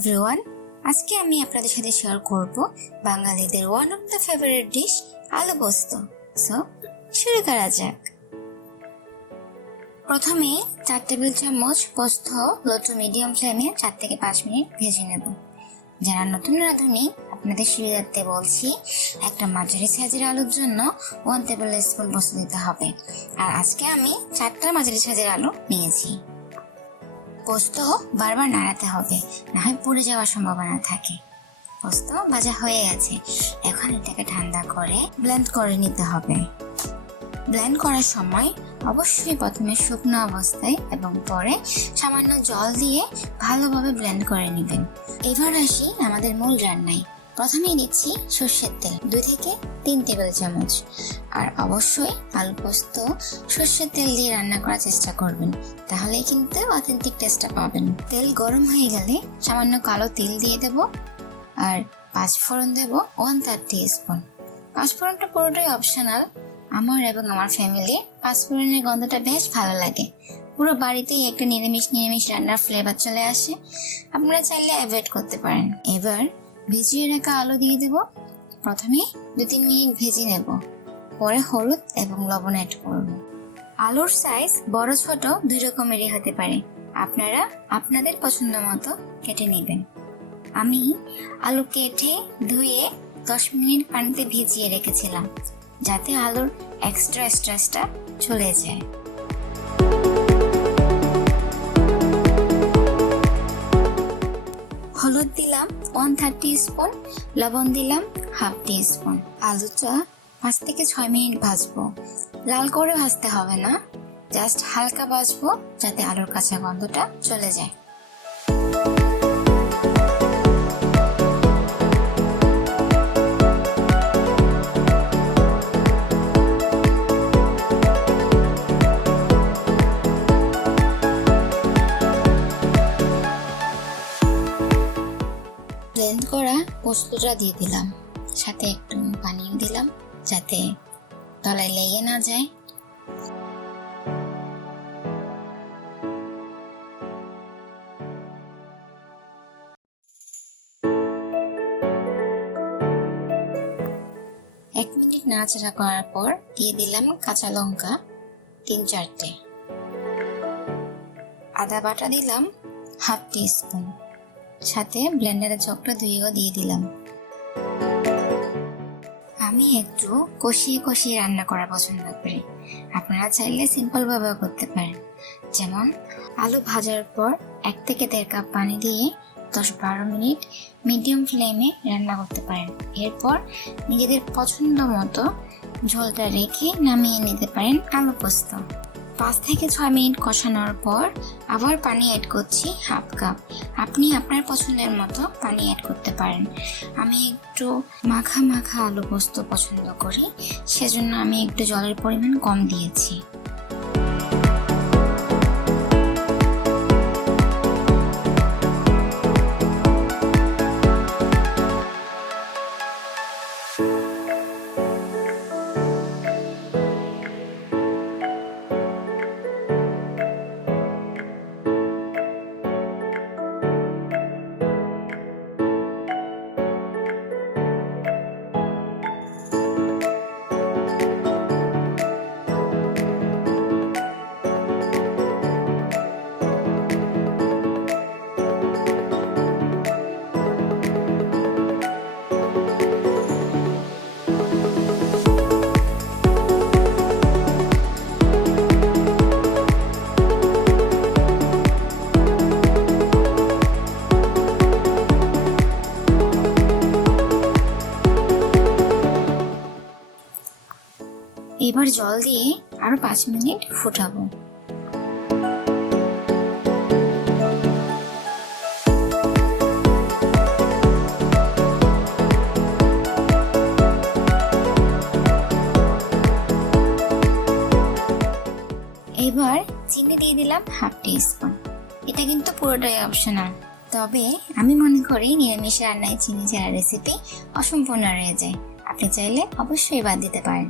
Everyone, আজকে আমি আপনাদের সাথে শেয়ার করব বাঙালিদের one of the favourite dish আলু পোস্ত। সো শুরু করা যাক। প্রথমে 4 টেবিল চামচ পোস্ত লো টু মিডিয়াম ফ্লেমে 4 থেকে 5 মিনিট ভেজে নেব। যারা নতুন রাঁধুনি আপনাদের সুবিধার্থে বলছি, একটা মাঝারি সাইজের আলুর জন্য 1 টেবিল স্পুন পোস্ত দিতে হবে। আর আজকে আমি 4টা মাঝারি সাইজের আলু নিয়েছি। পোস্ত বারবার নাড়াতে হবে, না হয় পুড়ে যাওয়ার সম্ভাবনা থাকে। পোস্ত ভাজা হয়ে গেছে, এখন এটাকে ঠান্ডা করে ব্লেন্ড করে নিতে হবে। ব্লেন্ড করার সময় অবশ্যই প্রথমে শুকনো অবস্থায় এবং পরে সামান্য জল দিয়ে ভালোভাবে ব্লেন্ড করে নেবেন। এবার আসি আমাদের মূল রান্নায়। প্রথমেই দিচ্ছি সর্ষের তেল 2 থেকে 3 টেবিল চামচ। আর অবশ্যই আলু পোস্ত সর্ষের তেল দিয়ে রান্না করার চেষ্টা করবেন, তাহলেই কিন্তু অথেন্টিক টেস্টটা পাবেন। তেল গরম হয়ে গেলে সামান্য কালো তিল দিয়ে দেব, আর 5 ফোড়ন দেব 1/3 টিস্পুন। 5 ফোড়নটা পুরোটাই অপশনাল। আমার এবং আমার ফ্যামিলি 5 ফোড়নের গন্ধটা বেশ ভালো লাগে। পুরো বাড়িতেই একটা নিরামিষ রান্নার ফ্লেভার চলে আসে। আপনারা চাইলে অ্যাভয়েড করতে পারেন। এবার ভিজিয়ে রাখা আলু দিয়ে দেব। প্রথমে 2-3 মিনিট ভেজে নেব, পরে হলুদ এবং লবণ অ্যাড করব। আলুর সাইজ বড় ছোট 2 রকমেরই হতে পারে, আপনারা আপনাদের পছন্দ মতো কেটে নেবেন। আমি আলু কেটে ধুয়ে 10 মিনিট পানিতে ভিজিয়ে রেখেছিলাম, যাতে আলুর এক্সট্রা স্ট্রেসটা চলে যায়। হলুদ দিলাম 1/3 টিস্পুন, লবণ দিলাম 1/2 টিস্পুন। আলুটা 5 থেকে 6 মিনিট ভাজবো। লাল করে ভাজতে হবে না, জাস্ট হালকা ভাজবো, যাতে আলুর কাঁচা গন্ধটা চলে যায়। ব্লেন্ড করা পোস্তটা দিয়ে দিলাম, সাথে একটু পানিও দিলাম, যাতে তলায় লেগে না যায়। এক মিনিট নাড়াচাড়া করার পর দিয়ে দিলাম কাঁচা লঙ্কা 3-4টে। আদা বাটা দিলাম 1/2 টিস্পুন, সাথে ব্লেন্ডারের চকটা ধুয়েও দিয়ে দিলাম। আমি একটু কষিয়ে রান্না করা পছন্দ করি। আপনারা চাইলে সিম্পল ভাবেও করতে পারেন। যেমন আলু ভাজার পর 1 থেকে 1.5 কাপ পানি দিয়ে 10-12 মিনিট মিডিয়াম ফ্লেমে রান্না করতে পারেন। এরপর নিজেদের পছন্দ মতো ঝোলটা রেখে নামিয়ে নিতে পারেন আলু পোস্ত। 5 থেকে 6 মিনিট কষানোর পর আবার পানি অ্যাড করছি 1/2 কাপ। আপনি আপনার পছন্দের মতো পানি অ্যাড করতে পারেন। আমি একটু মাখা আলু পোস্ত পছন্দ করি, সেজন্য আমি একটু জলের পরিমাণ কম দিয়েছি। এবার জল দিয়ে আরো 5 মিনিট ফুটাবো। এবার চিনি দিয়ে দিলাম 1/2 টিস্পুন। এটা কিন্তু পুরোটাই অপশনাল, তবে আমি মনে করি নিরামিষ রান্নায় চিনি ছাড়া রেসিপি অসম্পূর্ণ রয়ে যায়। আপনি চাইলে অবশ্যই বাদ দিতে পারেন।